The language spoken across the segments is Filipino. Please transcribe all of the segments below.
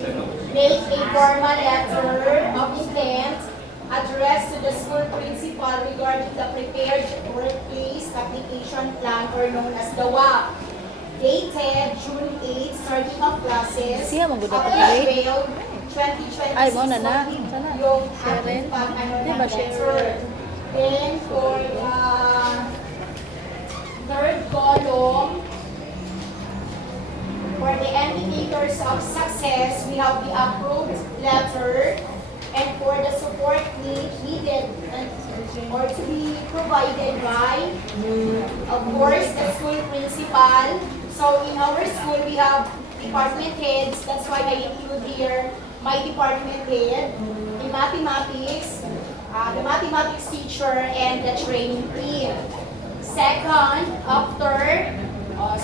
Make a formal letter of intent addressed to the school principal regarding the prepared workplace application plan or known as the WAP. Dated June 8, starting of classes. Siya, magbuda pa April tuloy. 2026. Ay, mo na na. Sana. Yung Share ating rin. pag-ano Di ng ba, share letter. Then, for the third column, for the indicators of success, we have the approved letter. And for the support needed or to be provided by, of course, the school principal. So in our school, we have department heads. That's why I include here my department head, the mathematics, the mathematics teacher, and the training team. Second, after,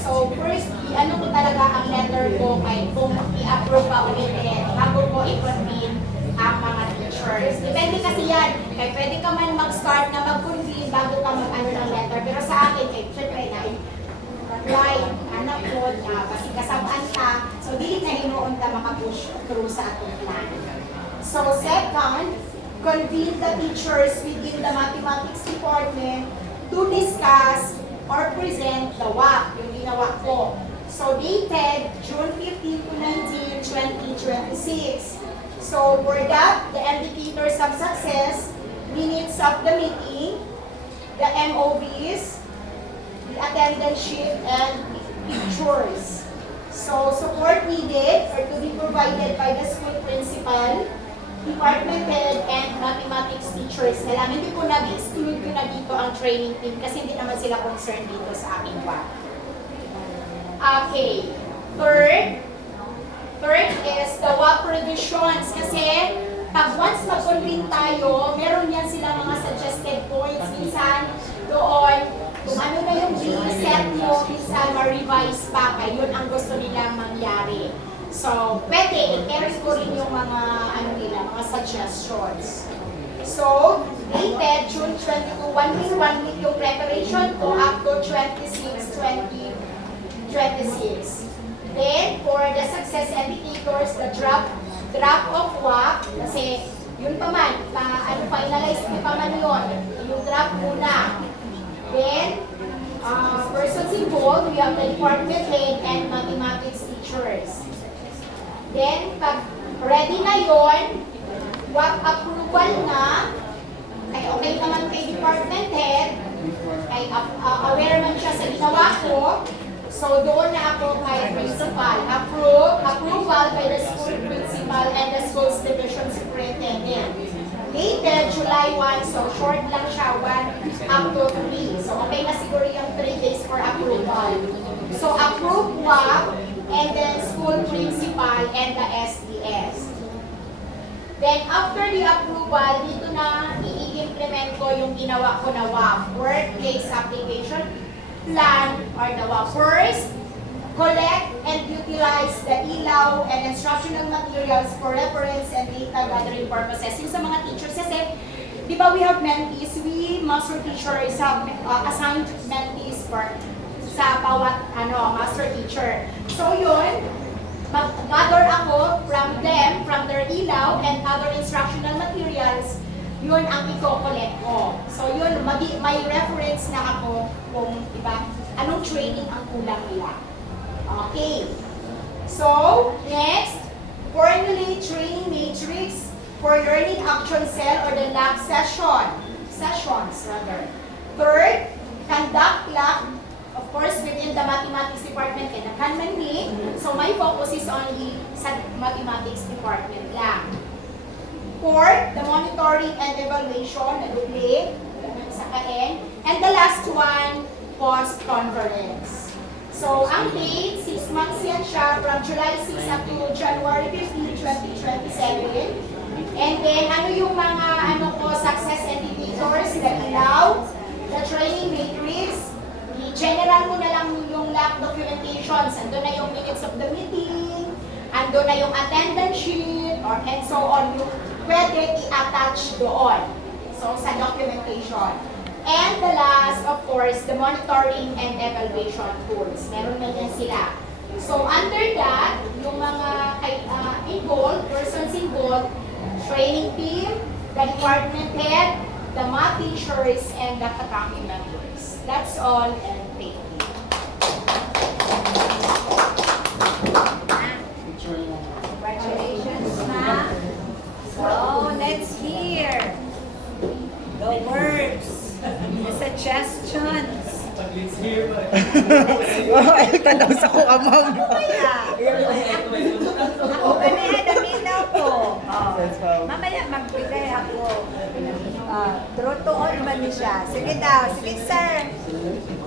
so first, ano ko talaga ang letter ko kay kung i-approve pa ulit bago ko i-convene ang mga teachers. Depende kasi yan. Kaya pwede ka man mag-start na mag-convene bago ka mag-ano ng letter. Pero sa akin, syempre na reply, anak ko, kasi kasabaan ka. So, dili na hinuon ka makapush through sa atong plan. So, second, convene the teachers within the mathematics department to discuss or present the WAP, yung ginawa ko. So, dated June 15 to 19, 2026. So, for that, the indicators of success, minutes of the meeting, the MOVs, the attendance sheet, and pictures. So, support needed or to be provided by the school principal, department head, and mathematics teachers. Alam, hindi ko nag-exclude ko na dito ang training team kasi hindi naman sila concerned dito sa aking WAP. Okay. Third is the WAP revisions. Kasi pag once mag-convene tayo, meron yan sila mga suggested points. Minsan doon, kung ano na yung set mo, minsan ma-revise pa. Kaya yun ang gusto nilang mangyari. So, pwede, i-carry ko rin yung mga, ano nila, mga suggestions. So, dated June 22, one week yung preparation ko up to 26, 2026. Then, for the success indicators, the draft of WAP, kasi yun pa man, finalize pa man yun, yung draft muna. Then, persons involved, we have the department head and mathematics teachers. Then, pag ready na yun, WAP approval na, ay okay naman kay department head, ay aware man siya sa ginawa ko, so doon na ako kay principal. Approval by the school principal and the school's division superintendent. Dated July 1, so short lang siya, 1 up to 3. So okay na siguro yung 3 days for approval. So approve WAP and then school principal and the SDS. Then after the approval, dito na i-implement ko yung ginawa ko na WAP, workplace application plan or the WAP. First, collect and utilize the ilaw and instructional materials for reference and data gathering purposes. Yung sa mga teachers kasi, di ba we have mentees, we master teachers have assigned mentees for sa bawat master teacher. So yun, mag-gather ako from them, from their ilaw and other instructional materials, yun ang i-collect ko. So yun, may reference na ako kung diba, anong training ang kulang nila. Okay. So, next, formulate training matrix for learning action cell or the lab sessions rather. Third, conduct lab, of course, within the mathematics department and the Kanmani. So, my focus is only sa mathematics department lang. Fourth, the monitoring and evaluation, the double, sa KN. And the last one, post-conference. So, ang date, 6 months yan siya, from July 6 up to January 15, 2027. And then, ano yung mga, success indicators, the ilaw, the training matrix, general mo na lang yung lab documentations, ando na yung minutes of the meeting, ando na yung attendance sheet, and so on, yung pwede i-attach doon. So, sa documentation. And the last, of course, the monitoring and evaluation tools. Meron na yan sila. So, under that, yung mga involved, involved training team, the department head, the math teachers, and the Katami members. That's all, and thank you. Congratulations, ma'am. So, let's hear the words, the suggestions. Ay, tanaw sa ko, ma'am. Ako kanina, naminaw ko. Yes, ma'am. Mamaya magbigay ako. True to all ba niya siya? Sige daw. Sige, sir.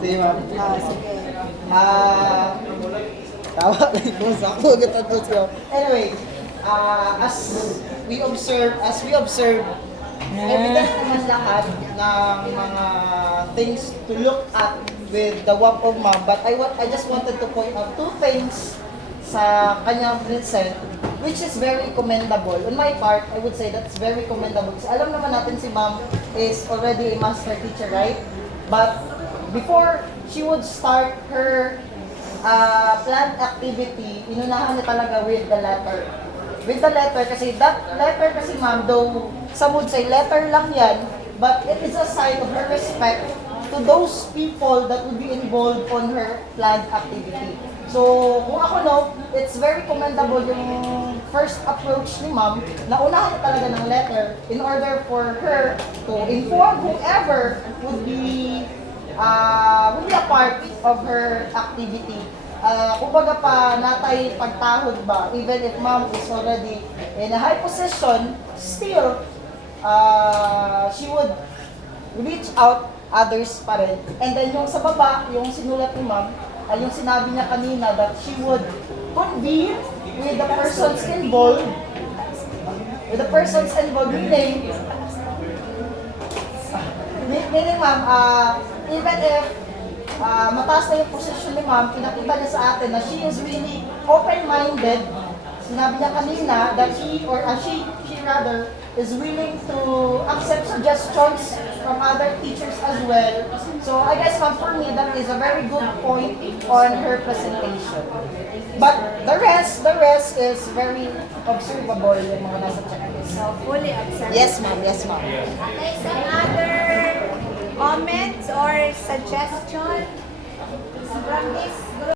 Sige, ma'am. Sige. Tawa lang po sa ako. Gatapos ko. Anyway, as we observe, evident naman lahat ng mga things to look at with the WAP of Ma'am. But I just wanted to point out two things sa kanyang present, which is very commendable. On my part, I would say that's very commendable. Kasi alam naman natin si Ma'am is already a master teacher, right? But before she would start her planned activity, inunahan niya talaga with the letter. With the letter, kasi that letter kasi ma'am, though some would say letter lang yan, but it is a sign of her respect to those people that would be involved on her planned activity. So, kung ako no, it's very commendable yung first approach ni ma'am, na unahan niya talaga ng letter in order for her to inform whoever would be a part of her activity. Kumbaga pa natay pagtahod ba, even if ma'am is already in a high position, still, she would reach out others pa rin. And then yung sa baba, yung sinulat ni ma'am, ay yung sinabi niya kanina that she would convene with the persons involved, meaning ma'am, even if mataas na yung position ni ma'am, pinakita niya sa atin na she is really open-minded. Sinabi niya kanina that she rather is willing to accept suggestions from other teachers as well. So I guess ma'am, for me, that is a very good point on her presentation. But the rest is very observable yung mga nasa checklist. So, fully accepted. Yes ma'am, yes ma'am. Okay, some other comments or suggestion from this group?